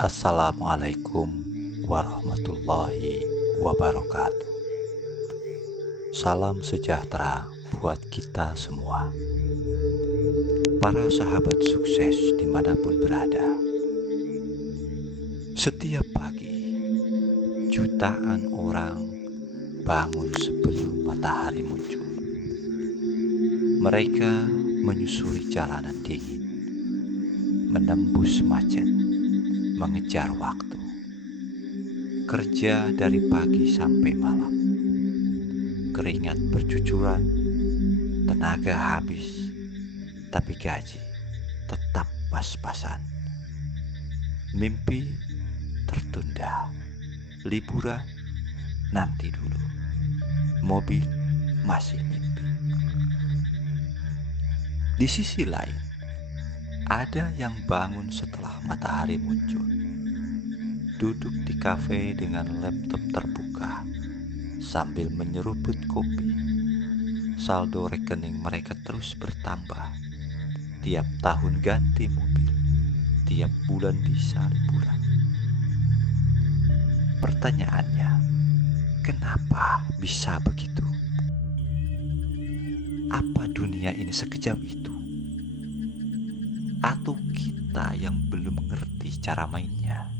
Assalamualaikum warahmatullahi wabarakatuh. Salam sejahtera buat kita semua. Para sahabat sukses dimanapun berada. Setiap pagi, jutaan orang bangun sebelum matahari muncul. Mereka menyusuri jalanan dingin, menembus macet, mengejar waktu. Kerja dari pagi sampai malam. Keringat bercucuran, tenaga habis, tapi gaji tetap pas-pasan. Mimpi tertunda, liburan nanti dulu. Mobil masih mimpi. Di sisi lain, ada yang bangun setelah matahari muncul. Duduk di kafe dengan laptop terbuka sambil menyeruput kopi. Saldo rekening mereka terus bertambah. Tiap tahun ganti mobil, tiap bulan bisa liburan. Pertanyaannya, kenapa bisa begitu? Apa dunia ini sekejam itu? Atau kita yang belum mengerti cara mainnya?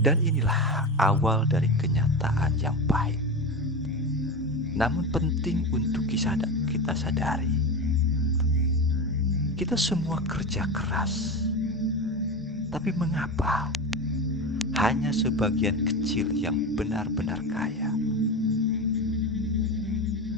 Dan inilah awal dari kenyataan yang pahit, namun penting untuk kita sadari. Kita semua kerja keras, tapi mengapa hanya sebagian kecil yang benar-benar kaya?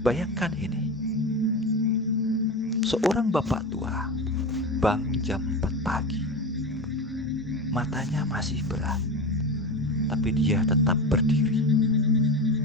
Bayangkan ini, seorang bapak tua bangun jam 4 pagi. Matanya masih berat, tapi dia tetap berdiri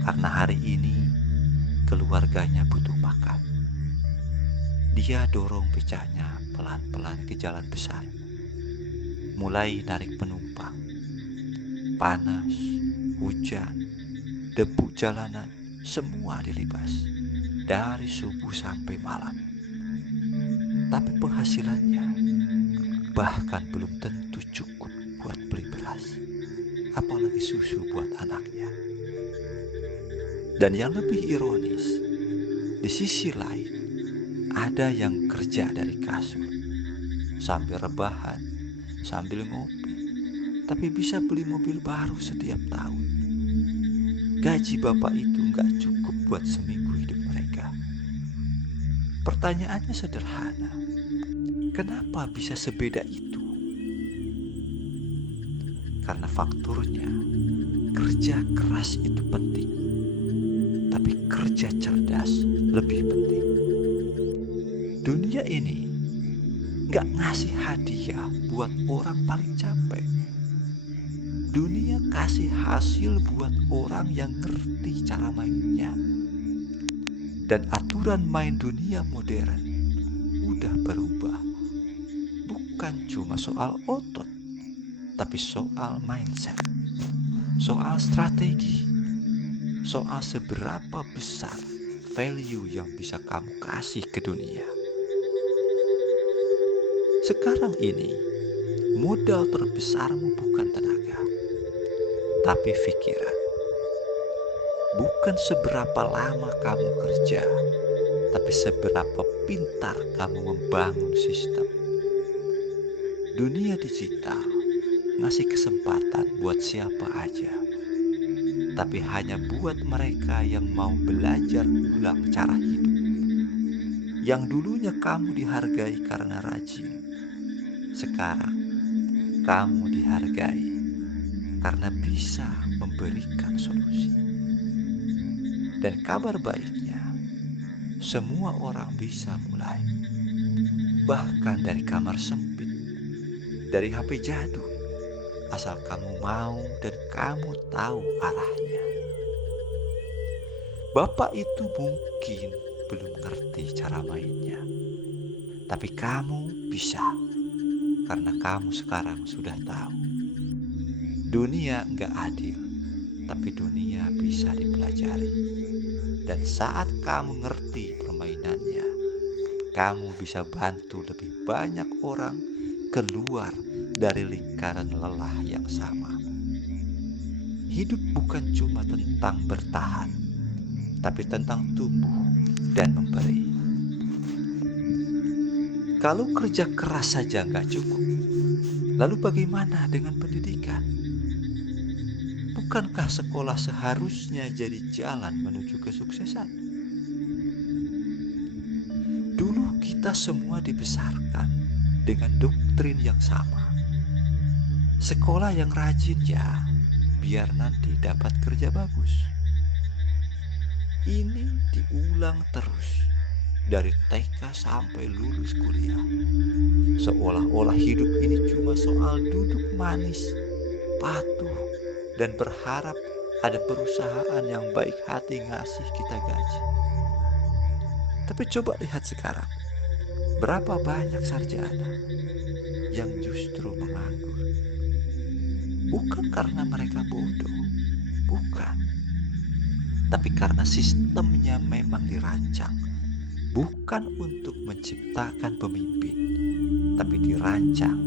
karena hari ini keluarganya butuh makan. Dia dorong becaknya pelan-pelan ke jalan besar, mulai narik penumpang. Panas, hujan, debu jalanan, semua dilibas dari subuh sampai malam. Tapi penghasilannya bahkan belum tentu cukup buat beli beras, apalagi susu buat anaknya. Dan yang lebih ironis, di sisi lain ada yang kerja dari kasur, sambil rebahan, sambil ngopi, tapi bisa beli mobil baru setiap tahun. Gaji bapak itu gak cukup buat seminggu hidup mereka. Pertanyaannya sederhana, kenapa bisa sebeda itu? Karena faktornya, kerja keras itu penting, tapi kerja cerdas lebih penting. Dunia ini gak ngasih hadiah buat orang paling capek. Dunia kasih hasil buat orang yang ngerti cara mainnya. Dan aturan main dunia modern udah berubah. Bukan cuma soal otot, tapi soal mindset, soal strategi, soal seberapa besar value yang bisa kamu kasih ke dunia. Sekarang ini, modal terbesarmu bukan tenaga, tapi pikiran. Bukan seberapa lama kamu kerja, tapi seberapa pintar kamu membangun sistem. Dunia digital ngasih kesempatan buat siapa aja, tapi hanya buat mereka yang mau belajar ulang cara hidup. Yang dulunya kamu dihargai karena rajin, sekarang kamu dihargai karena bisa memberikan solusi. Dan kabar baiknya, semua orang bisa mulai. Bahkan dari kamar sempit, dari HP jadul, asal kamu mau dan kamu tahu arahnya. Bapak itu mungkin belum ngerti cara mainnya, tapi kamu bisa, karena kamu sekarang sudah tahu. Dunia enggak adil, tapi dunia bisa dipelajari. Dan saat kamu ngerti permainannya, kamu bisa bantu lebih banyak orang keluar dari lingkaran lelah yang sama. Hidup bukan cuma tentang bertahan, tapi tentang tumbuh dan memberi. Kalau kerja keras saja nggak cukup, lalu bagaimana dengan pendidikan? Bukankah sekolah seharusnya jadi jalan menuju kesuksesan? Dulu kita semua dibesarkan dengan doktrin yang sama. Sekolah yang rajin ya, biar nanti dapat kerja bagus. Ini diulang terus dari TK sampai lulus kuliah. Seolah-olah hidup ini cuma soal duduk manis, patuh, dan berharap ada perusahaan yang baik hati ngasih kita gaji. Tapi coba lihat sekarang, berapa banyak sarjana yang justru menganggur. Bukan karena mereka bodoh, bukan. Tapi karena sistemnya memang dirancang bukan untuk menciptakan pemimpin, tapi dirancang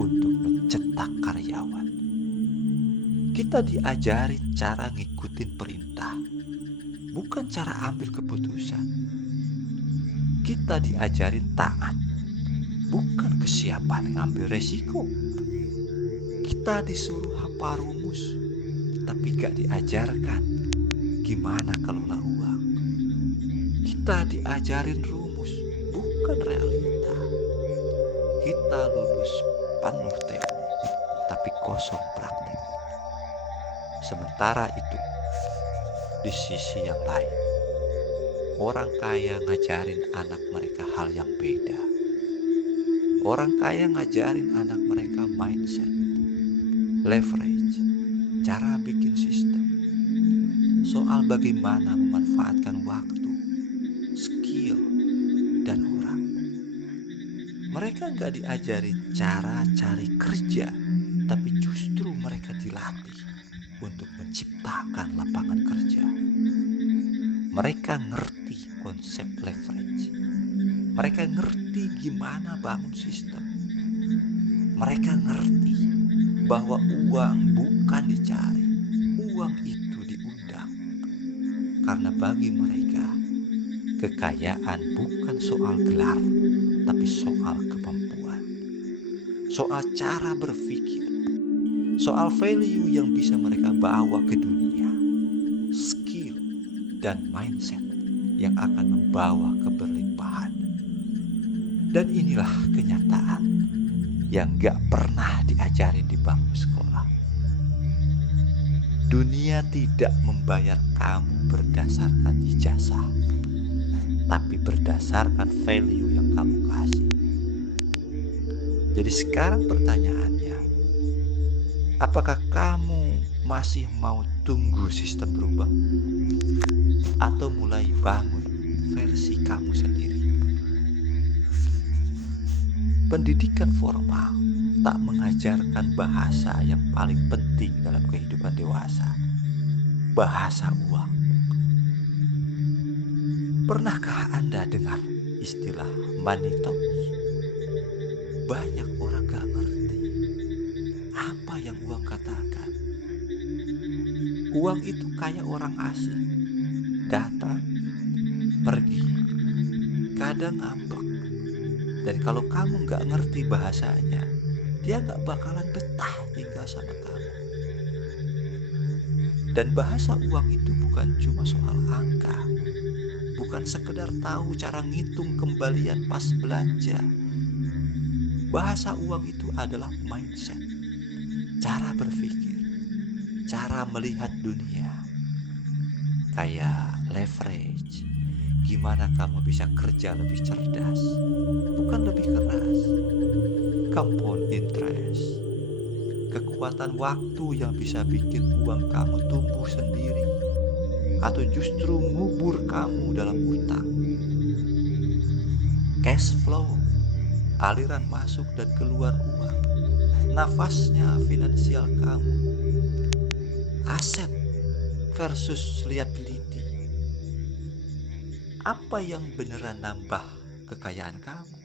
untuk mencetak karyawan. Kita diajari cara ngikutin perintah, bukan cara ambil keputusan. Kita diajarin taat, bukan kesiapan ngambil resiko. Kita disuruh hafal rumus, tapi gak diajarkan gimana kelola uang. Kita diajarin rumus, bukan realita. Kita lulus penuh teori, tapi kosong praktik. Sementara itu, di sisi yang lain, orang kaya ngajarin anak mereka hal yang beda. Orang kaya ngajarin anak mereka mindset, leverage, cara bikin sistem, soal bagaimana memanfaatkan waktu, skill, dan orang. Mereka gak diajari cara cari kerja, tapi justru mereka dilatih untuk menciptakan lapangan kerja. Mereka ngerti konsep leverage. Mereka ngerti gimana bangun sistem. Mereka ngerti bahwa uang bukan dicari, uang itu diundang. Karena bagi mereka, kekayaan bukan soal gelar, tapi soal kemampuan. Soal cara berpikir, soal value yang bisa mereka bawa ke dunia, skill dan mindset yang akan membawa keberlimpahan. Dan inilah kenyataan yang gak pernah diajarin di bangku sekolah. Dunia tidak membayar kamu berdasarkan ijazah, tapi berdasarkan value yang kamu kasih. Jadi sekarang pertanyaannya, apakah kamu masih mau tunggu sistem berubah? Atau mulai bangun versi kamu sendiri? Pendidikan formal tak mengajarkan bahasa yang paling penting dalam kehidupan dewasa, bahasa uang. Pernahkah Anda dengar istilah money talks? Banyak orang gak ngerti apa yang uang katakan. Uang itu kayak orang asing, datang, pergi, kadang ngambek. Dan kalau kamu gak ngerti bahasanya, dia gak bakalan betah tinggal sama kamu. Dan bahasa uang itu bukan cuma soal angka, bukan sekedar tahu cara ngitung kembalian pas belanja. Bahasa uang itu adalah mindset, cara berpikir, cara melihat dunia. Kayak leverage, gimana kamu bisa kerja lebih cerdas, bukan lebih keras. Compound interest, kekuatan waktu yang bisa bikin uang kamu tumbuh sendiri, atau justru ngubur kamu dalam utang. Cash flow, aliran masuk dan keluar uang, nafasnya finansial kamu. Aset versus liability. Apa yang beneran nambah kekayaan kamu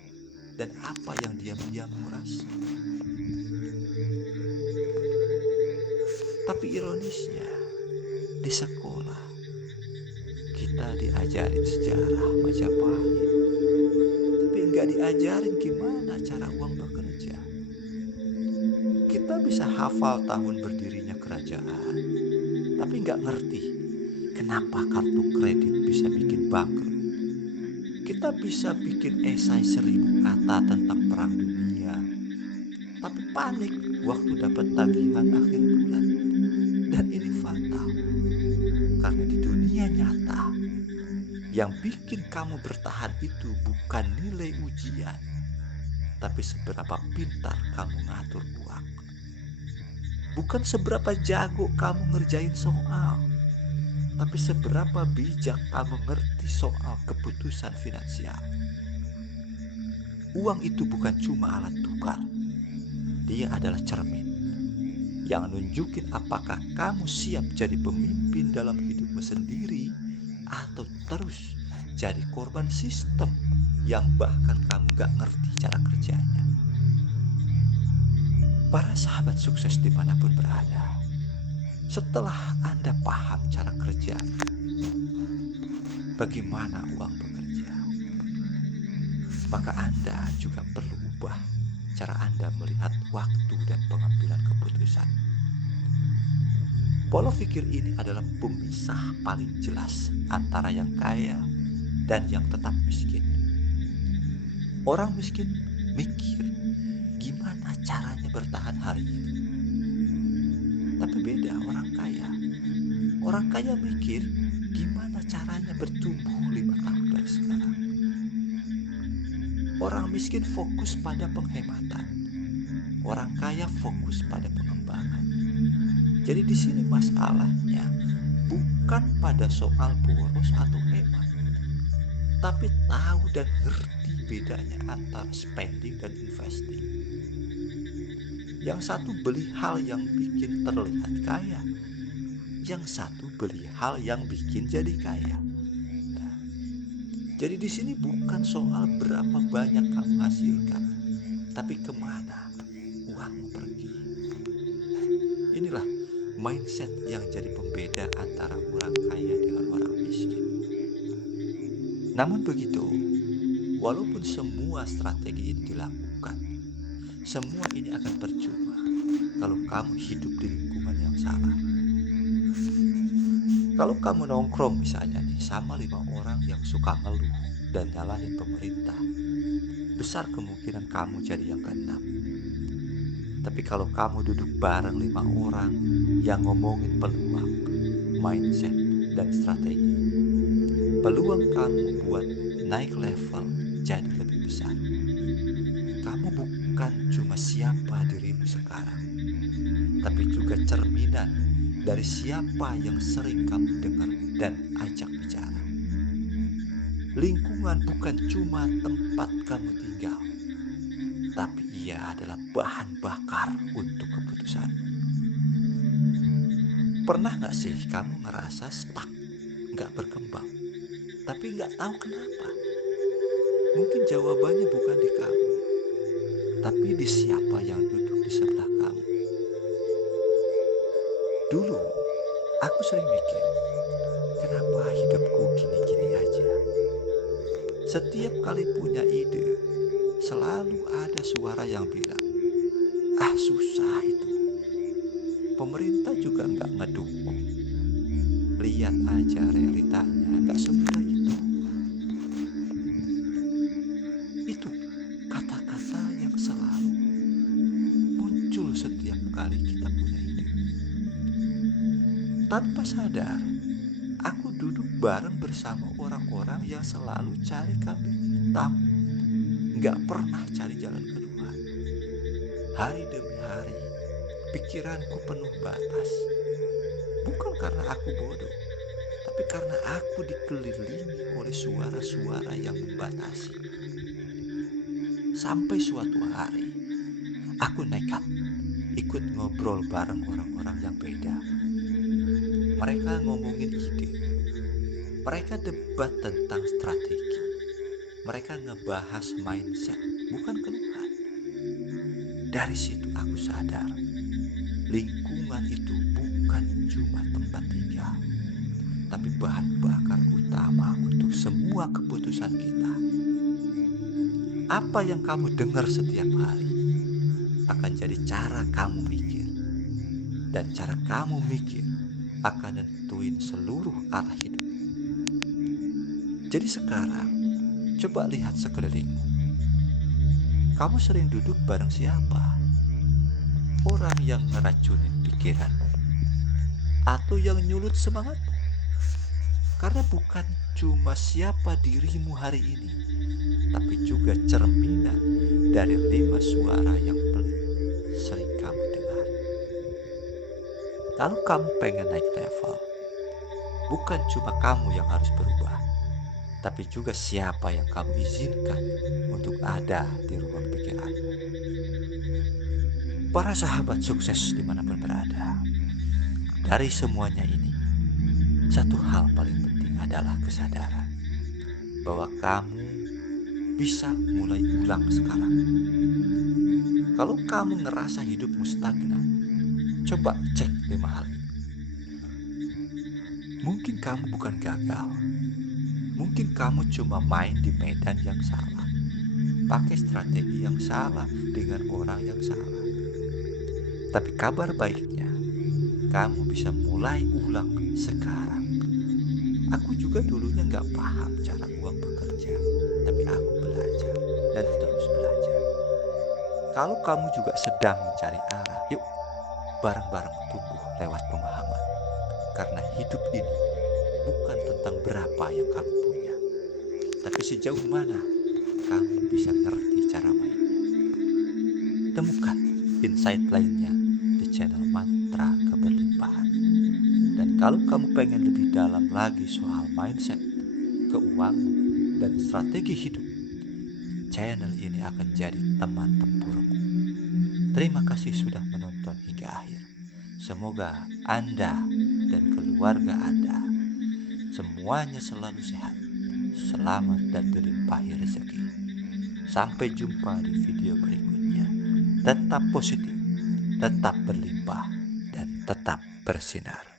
dan apa yang diam-diam nguras? Tapi ironisnya, di sekolah kita diajarin sejarah Majapahit, tapi nggak diajarin gimana cara uang bekerja. Kita bisa hafal tahun berdirinya kerajaan, tapi nggak ngerti kenapa kartu kredit bisa bikin bangkrut. Kita bisa bikin esai 1.000 kata tentang perang dunia, tapi panik waktu dapat tagihan akhir bulan. Dan ini fatal, karena di dunia nyata, yang bikin kamu bertahan itu bukan nilai ujian, tapi seberapa pintar kamu ngatur uang. Bukan seberapa jago kamu ngerjain soal, tapi seberapa bijak kamu ngerti soal keputusan finansial. Uang itu bukan cuma alat tukar, dia adalah cermin yang nunjukin apakah kamu siap jadi pemimpin dalam hidupmu sendiri atau terus jadi korban sistem yang bahkan kamu gak ngerti cara kerjanya. Para sahabat sukses dimanapun berada, setelah Anda paham cara kerja, bagaimana uang bekerja, maka Anda juga perlu ubah cara Anda melihat waktu dan pengambilan keputusan. Pola pikir ini adalah pemisah paling jelas antara yang kaya dan yang tetap miskin. Orang miskin mikir gimana caranya bertahan hari ini. Tapi beda orang kaya. Orang kaya mikir gimana caranya bertumbuh 5 tahun dari sekarang. Orang miskin fokus pada penghematan. Orang kaya fokus pada pengembangan. Jadi di sini masalahnya bukan pada soal boros atau hemat, tapi tahu dan ngerti bedanya antara spending dan investing. Yang satu beli hal yang bikin terlihat kaya, yang satu beli hal yang bikin jadi kaya. Nah, jadi di sini bukan soal berapa banyak kamu hasilkan, tapi kemana uangmu pergi. Inilah mindset yang jadi pembeda antara orang kaya dengan orang miskin. Namun begitu, walaupun semua strategi ini dilakukan, semua ini akan percuma kalau kamu hidup di lingkungan yang salah. Kalau kamu nongkrong misalnya nih sama 5 orang yang suka ngeluh dan nyalahin pemerintah, besar kemungkinan kamu jadi yang keenam. Tapi kalau kamu duduk bareng 5 orang yang ngomongin peluang, mindset, dan strategi, peluang kamu buat naik level jadi lebih besar. Kamu bukan cuma siapa dirimu sekarang, tapi juga cerminan dari siapa yang sering kamu dengar dan ajak bicara. Lingkungan bukan cuma tempat kamu tinggal, tapi ia adalah bahan bakar untuk keputusan. Pernah gak sih kamu ngerasa stuck, gak berkembang, tapi gak tahu kenapa? Mungkin jawabannya bukan di kamu, tapi di siapa yang duduk di sebelah kamu. Dulu, aku sering mikir, kenapa hidupku gini-gini aja? Setiap kali punya ide, selalu ada suara yang bilang, ah susah itu. Pemerintah juga nggak ngedukung. Lihat aja realitanya, nggak semudah itu. Itu kata-kata yang selalu muncul setiap kali kita punya ide. Tanpa sadar, aku duduk bareng bersama orang-orang yang selalu cari kambing hitam, nggak pernah cari jalan keluar. Hari demi hari, pikiranku penuh batas. Bukan karena aku bodoh, tapi karena aku dikelilingi oleh suara-suara yang membatasi. Sampai suatu hari, aku nekat ikut ngobrol bareng orang-orang yang beda. Mereka ngomongin ide, mereka debat tentang strategi, mereka ngebahas mindset, bukan keluhan. Dari situ aku sadar, lingkungan itu bukan bukan cuma tempat tinggal, tapi bahan bakar utama untuk semua keputusan kita. Apa yang kamu dengar setiap hari akan jadi cara kamu mikir, dan cara kamu mikir akan nentuin seluruh arah hidup. Jadi sekarang, coba lihat sekelilingmu. Kamu sering duduk bareng siapa? Orang yang ngeracunin pikiranmu atau yang nyulut semangatmu? Karena bukan cuma siapa dirimu hari ini, tapi juga cerminan dari 5 suara yang paling sering kamu dengar. Kalau kamu pengen naik level, bukan cuma kamu yang harus berubah, tapi juga siapa yang kamu izinkan untuk ada di ruang pikiranmu. Para sahabat sukses dimanapun berada, dari semuanya ini, satu hal paling penting adalah kesadaran bahwa kamu bisa mulai ulang sekarang. Kalau kamu ngerasa hidupmu stagnan, coba cek 5 hal ini. Mungkin kamu bukan gagal, mungkin kamu cuma main di medan yang salah, pakai strategi yang salah dengan orang yang salah. Tapi kabar baiknya, kamu bisa mulai ulang sekarang. Aku juga dulunya gak paham cara uang bekerja, tapi aku belajar dan terus belajar. Kalau kamu juga sedang mencari arah, yuk bareng-bareng tumbuh lewat pemahaman. Karena hidup ini bukan tentang berapa yang kamu punya, tapi sejauh mana kamu bisa ngerti cara mainnya. Temukan insight lainnya di channel Mantra Keberlimpahan. Dan kalau kamu pengen lebih dalam lagi soal mindset, keuangan, dan strategi hidup, channel ini akan jadi teman tempurmu. Terima kasih sudah menonton hingga akhir. Semoga Anda dan keluarga Anda semuanya selalu sehat, selamat, dan dilimpahi rezeki. Sampai jumpa di video berikutnya. Tetap positif, tetap berlimpah, dan tetap bersinar.